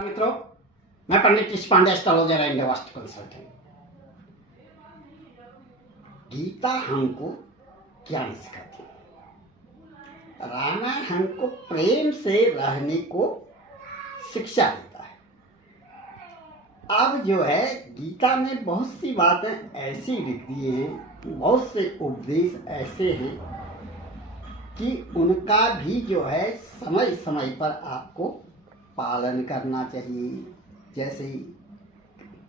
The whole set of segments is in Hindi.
मित्रों, मैं Pandit Krishna Pandey, astrologer and vastu consultant. Gita हमको क्या सिखाती है? रामायण हमको प्रेम से रहने को शिक्षा देता है। अब जो है गीता में बहुत सी बातें ऐसी लिख दी हैं, बहुत से उपदेश ऐसे हैं कि उनका भी जो है समय समय पर आपको पालन करना चाहिए। जैसे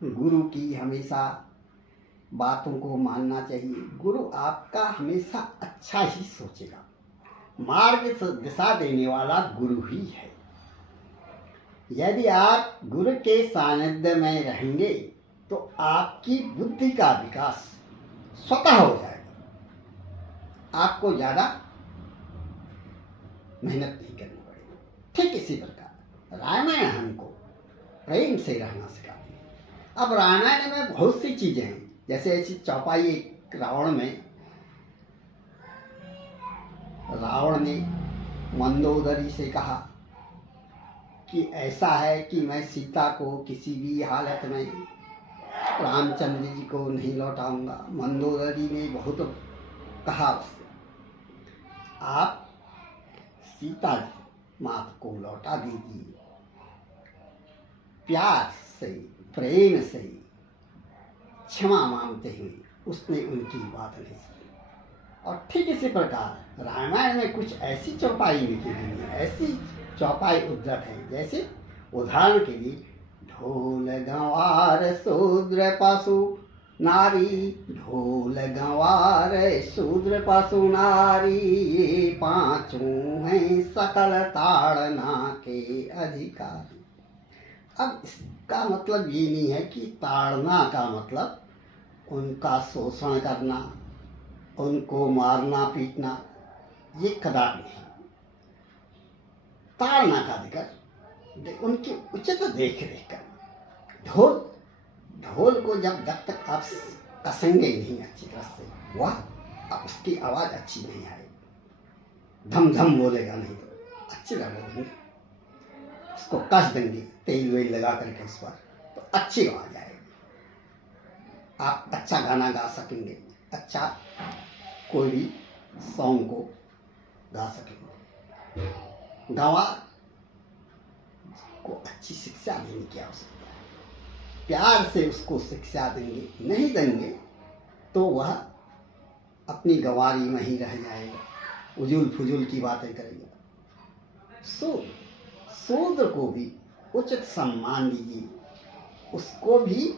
गुरु की हमेशा बातों को मानना चाहिए। गुरु आपका हमेशा अच्छा ही सोचेगा। मार्ग दिशा देने वाला गुरु ही है। यदि आप गुरु के सानिध्य में रहेंगे तो आपकी बुद्धि का विकास स्वतः हो जाएगा। आपको ज़्यादा मेहनत नहीं करनी पड़ेगी। ठीक इसी प्रकार रामायण हमको प्रेम से रहना सिखाती है। अब रामायण में बहुत सी चीजें हैं, जैसे ऐसी चौपाई एक रावण ने मंदोदरी से कहा कि ऐसा है कि मैं सीता को किसी भी हालत में रामचंद्र जी को नहीं लौटाऊंगा। मंदोदरी ने बहुत कहा उससे, आप सीता जी माता को लौटा दीजिए। प्यार से, प्रेम से, क्षमा मांगते हुए उसने उनकी बात नहीं सुनी। और ठीक इसी प्रकार रामायण में कुछ ऐसी चौपाई लिखी गई है, ऐसी चौपाई उद्धृत है, जैसे उदाहरण के लिए ढोल गंवार शूद्र पशु नारी, ढोल गंवार शूद्र पशु नारी, ये पांचों हैं सकल ताड़ना के अधिकारी। अब इसका मतलब ये नहीं है कि ताड़ना का मतलब उनका शोषण करना, उनको मारना पीटना, ये कदापि नहीं। ताड़ना का अधिकार उनकी उचित देख रेख करना। ढोल को जब तक आप कसेंगे नहीं अच्छी तरह से, वह उसकी आवाज़ अच्छी नहीं आएगी। धम धम बोलेगा नहीं तो अच्छी तरह बोलेंगे, उसको कस देंगे तेल वेल लगा करके उस पर, तो अच्छी आवाज आएगी। आप अच्छा गाना गा सकेंगे, अच्छा कोई भी सॉन्ग को गा सकेंगे। गंवार को अच्छी शिक्षा देने की आवश्यकता है। प्यार से उसको शिक्षा देंगे, नहीं देंगे तो वह अपनी गंवारी में ही रह जाएगा, उजुल फुजुल की बातें करेगा। शूद्र को भी उचित सम्मान दीजिए, उसको भी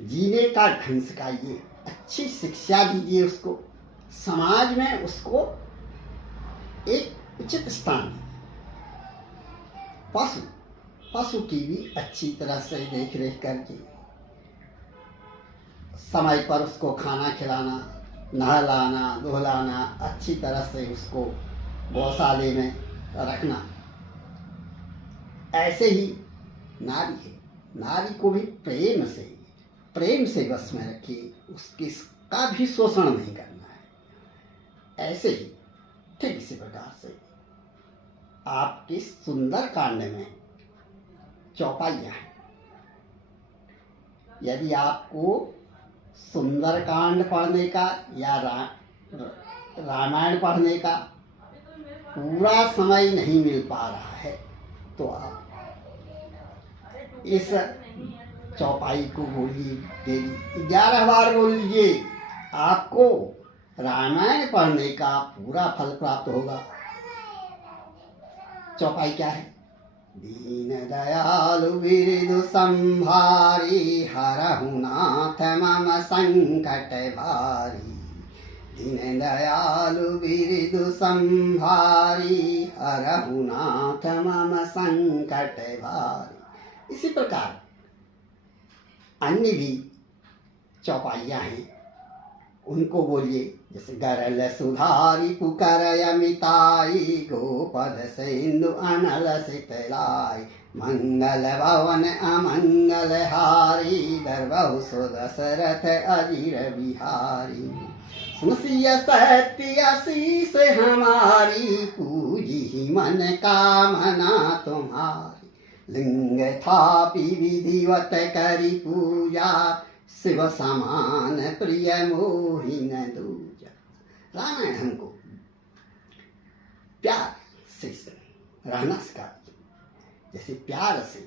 जीने का ढंग सिखाइए, अच्छी शिक्षा दीजिए उसको, समाज में उसको एक उचित स्थान दीजिए। पशु की भी अच्छी तरह से देख रेख करके समय पर उसको खाना खिलाना, नहलाना धुलाना, अच्छी तरह से उसको गौशाले में रखना। ऐसे ही नारी है, नारी को भी प्रेम से बस में रखिए, उसका भी शोषण नहीं करना है। ऐसे ही ठीक इसी प्रकार से आपके सुंदर कांड में चौपाइयाँ हैं। यदि आपको सुंदर कांड पढ़ने का या रामायण पढ़ने का पूरा समय नहीं मिल पा रहा है तो आप इस चौपाई को बोलिए, डेली 11 बार बोल लीजिए, आपको रामायण पढ़ने का पूरा फल प्राप्त होगा। चौपाई क्या है? दीन दयालु बिरदु संभारी, हरहु नाथ मम संकट भारी। दीन दयालु बिरदु संभारी, हरहु नाथ मम संकट भारी। इसी प्रकार अन्य भी चौपाइयाँ हैं, उनको बोलिए। जैसे गरल सुधारी पुकर अमिताई, गोपद सिंधु अनल सितलाई, मंगल भवन अमंगल हारी, दरबहु सुदशरथ अजीर बिहारी। सुनसिय सत्य आशीष हमारी, पूजी मन कामना तुम्हारी। लिंग थापि विधिवत करी पूजा, शिव समान प्रिय मोहि न दूजा। रामायण हमको प्यार से रहना सिखाती है। जैसे प्यार से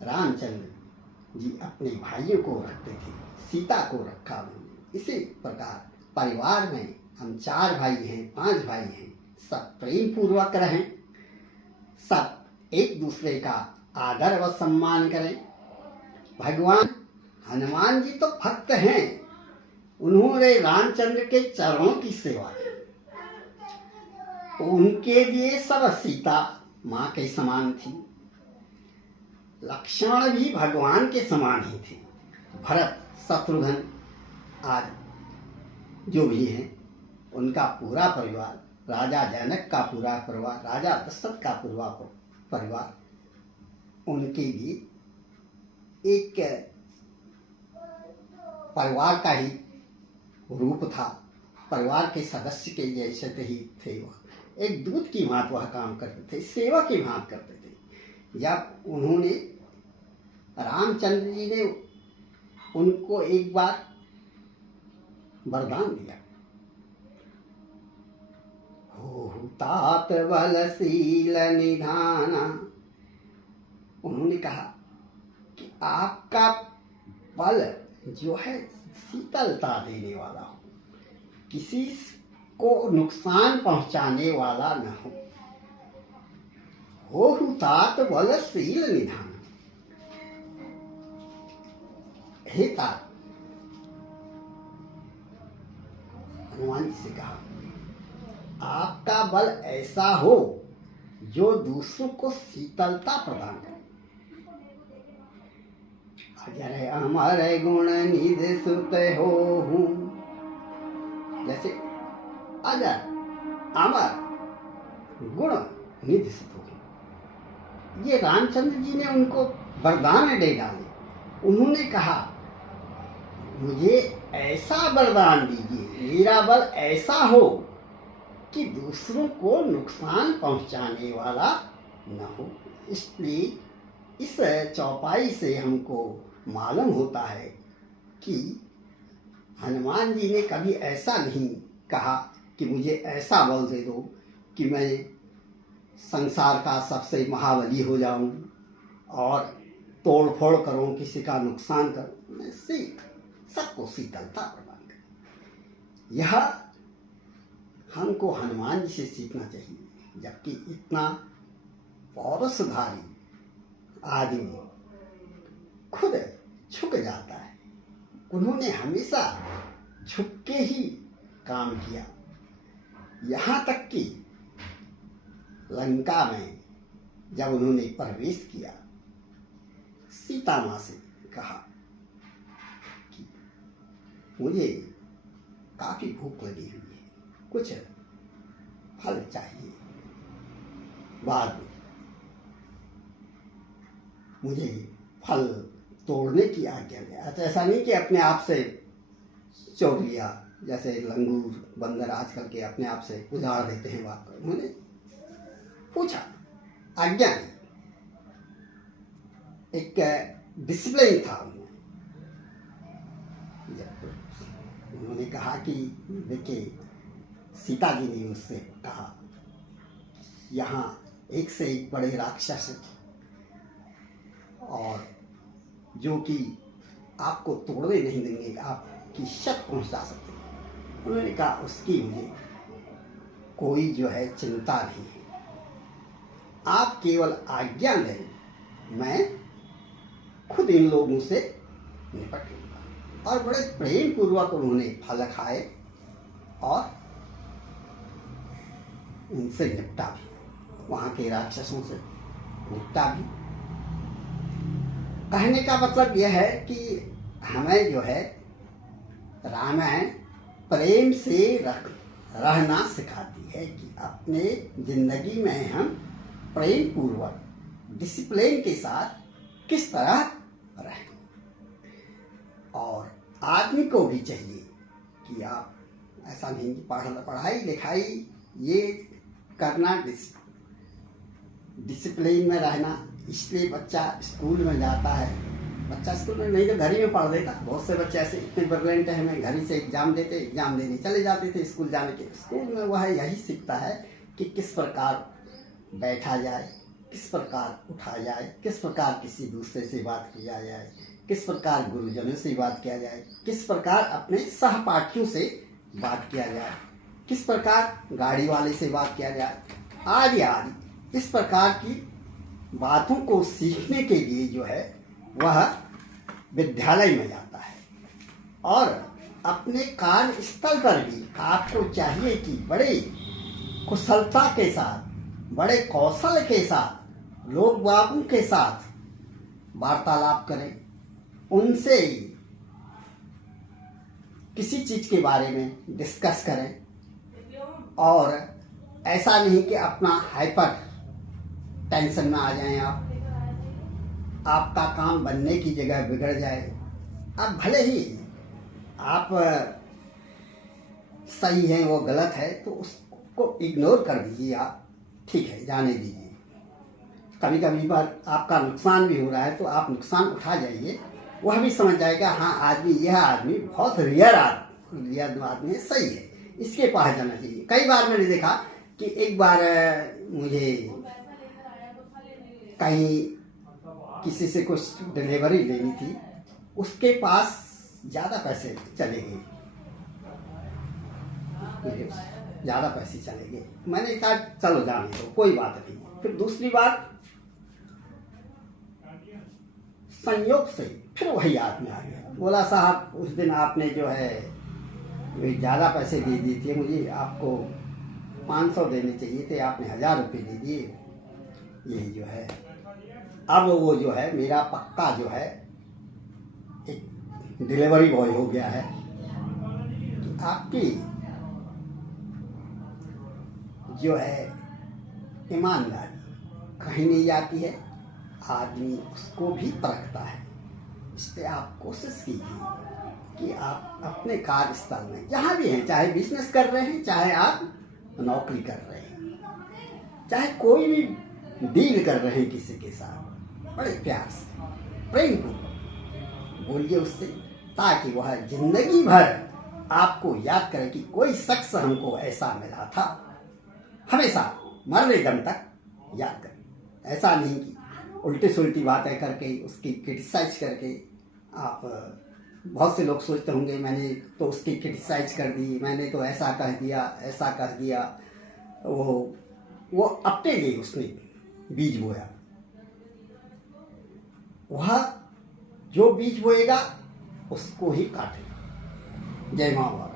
रामचंद्र जी अपने भाइयों को रखते थे, सीता को रखा उन्होंने। इसी प्रकार परिवार में हम 4 भाई हैं, 5 भाई हैं, सब प्रेम पूर्वक रहें, सब एक दूसरे का आदर व सम्मान करें। भगवान हनुमान जी तो भक्त हैं, उन्होंने रामचंद्र के चरणों की सेवा की। उनके लिए सब सीता माँ के समान थी, लक्ष्मण भी भगवान के समान ही थे, भरत शत्रुघ्न आदि जो भी हैं उनका पूरा परिवार, राजा जनक का पूरा परिवार, राजा दशरथ का पूरा परिवार उनके लिए एक परिवार का ही रूप था। परिवार के सदस्य के जैसे ही थे। वह एक दूत की भांति वह काम करते थे, सेवा की भांति करते थे। जब उन्होंने रामचंद्र जी ने उनको एक बार वरदान दिया, हो तात बलशील निधाना, उन्होंने कहा कि आपका बल जो है शीतलता देने वाला हो, किसी को नुकसान पहुंचाने वाला न हो। हो तात बलशील निधान, हे तात, हनुमान जी से कहा आपका बल ऐसा हो जो दूसरों को शीतलता प्रदान करे। अजर अमर गुण निधि सुत हो हूँ, जैसे अजर अमर गुण निधि सुत हो। ये रामचंद्र जी ने उनको वरदान दे डाले। उन्होंने कहा मुझे ऐसा वरदान दीजिए, मेरा बल ऐसा हो कि दूसरों को नुकसान पहुंचाने वाला न हो। इसलिए इस चौपाई से हमको मालूम होता है कि हनुमान जी ने कभी ऐसा नहीं कहा कि मुझे ऐसा बल दे दो कि मैं संसार का सबसे महाबली हो जाऊं और तोड़ फोड़ करूं, किसी का नुकसान करूं। मैं सबको शीतलता प्रदान करूं। यह हमको हनुमान जी से सीखना चाहिए। जबकि इतना पौरुषधारी आदमी खुद झुक जाता है, उन्होंने हमेशा झुक के ही काम किया। यहाँ तक कि लंका में जब उन्होंने प्रवेश किया, सीता माँ से कहा कि मुझे काफी भूख लगी हुई है, कुछ फल चाहिए, बाद में मुझे फल तोड़ने की आज्ञा दे। ऐसा नहीं कि अपने आप से चोर लिया, जैसे लंगूर बंदर आजकल के अपने आप से उजाड़ देते हैं बात को। उन्होंने पूछा, आज्ञा दी, एक डिसिप्लिन था उनमें। उन्होंने कहा कि देखिए, सीता जी ने उससे कहा यहाँ एक से एक बड़े राक्षस हैं और जो कि आपको तोड़ने नहीं देंगे, आपकी क्षत पहुंचा सकते हैं। उन्होंने कहा उसकी मुझे कोई जो है चिंता नहीं है, आप केवल आज्ञा दें, मैं खुद इन लोगों से निपट लूंगा। और बड़े प्रेम पूर्वक उन्होंने फल खाए और उनसे निपटा भी, वहां के राक्षसों से निपटा भी। कहने का मतलब यह है कि हमें जो है रामायण प्रेम से रहना सिखाती है कि अपने जिंदगी में हम प्रेम पूर्वक डिसिप्लिन के साथ किस तरह रहें। और आदमी को भी चाहिए कि आप ऐसा नहीं कि पढ़ाई लिखाई ये करना, डिसिप्लिन में रहना इसलिए बच्चा स्कूल में जाता है। बच्चा स्कूल में नहीं तो घर ही में पढ़ लेता। बहुत से बच्चे ऐसे इतने ब्रिलियंट हैं, मैं घर ही से एग्जाम देने चले जाते थे स्कूल जाने के। स्कूल में वह यही सीखता है कि किस प्रकार बैठा जाए, किस प्रकार उठा जाए, किस प्रकार किसी दूसरे से बात किया जाए, किस प्रकार गुरुजनों से बात किया जाए, किस प्रकार अपने सहपाठियों से बात किया जाए, किस प्रकार गाड़ी वाले से बात किया जाए, आदि आदि। इस प्रकार की बातों को सीखने के लिए जो है वह विद्यालय में जाता है। और अपने कार्यस्थल पर भी आपको चाहिए कि बड़े कुशलता के साथ, बड़े कौशल के साथ लोग बागों के साथ वार्तालाप करें, उनसे किसी चीज के बारे में डिस्कस करें। और ऐसा नहीं कि अपना हाइपर टेंशन में आ जाएं आपका काम बनने की जगह बिगड़ जाए। अब भले ही आप सही हैं वो गलत है तो उसको इग्नोर कर दीजिए, आप ठीक है जाने दीजिए। कभी कभी बार आपका नुकसान भी हो रहा है तो आप नुकसान उठा जाइए, वह भी समझ जाएगा हाँ यह आदमी बहुत रियर आदमी सही है, इसके पास जाना चाहिए। कई बार मैंने देखा कि एक बार मुझे कहीं किसी से कुछ डिलीवरी लेनी थी, उसके पास ज़्यादा पैसे चले गए, ज़्यादा पैसे चले गए। मैंने कहा चलो जाने दो, कोई बात नहीं। फिर दूसरी बार संयोग से फिर वही आदमी आ गया, बोला साहब उस दिन आपने जो है ज़्यादा पैसे दे दिए थे, मुझे आपको 500 देने चाहिए थे, आपने 1000 रुपये दे दिए। यही जो है अब वो जो है मेरा पक्का जो है एक डिलीवरी बॉय हो गया है। आपकी जो है ईमानदारी कहीं नहीं जाती है, आदमी उसको भी परखता है। इसलिए आप कोशिश कीजिए कि आप अपने कार्यस्थल में जहाँ भी हैं, चाहे बिजनेस कर रहे हैं, चाहे आप नौकरी कर रहे हैं, चाहे कोई भी डील कर रहे हैं किसी के साथ, बड़े प्यार से प्रेम पूर्वक बोलिए उससे, ताकि वह जिंदगी भर आपको याद करे कि कोई शख्स हमको ऐसा मिला था। हमेशा मरने दम तक याद करें। ऐसा नहीं कि उल्टी सुल्टी बातें करके उसकी क्रिटिसाइज करके आप, बहुत से लोग सोचते होंगे मैंने तो उसकी क्रिटिसाइज कर दी, मैंने तो ऐसा कह दिया, ऐसा कह दिया। वो अपने लिए उसने बीज बोया, वह जो बीज बोएगा उसको ही काटेगा। जय माँ बाप।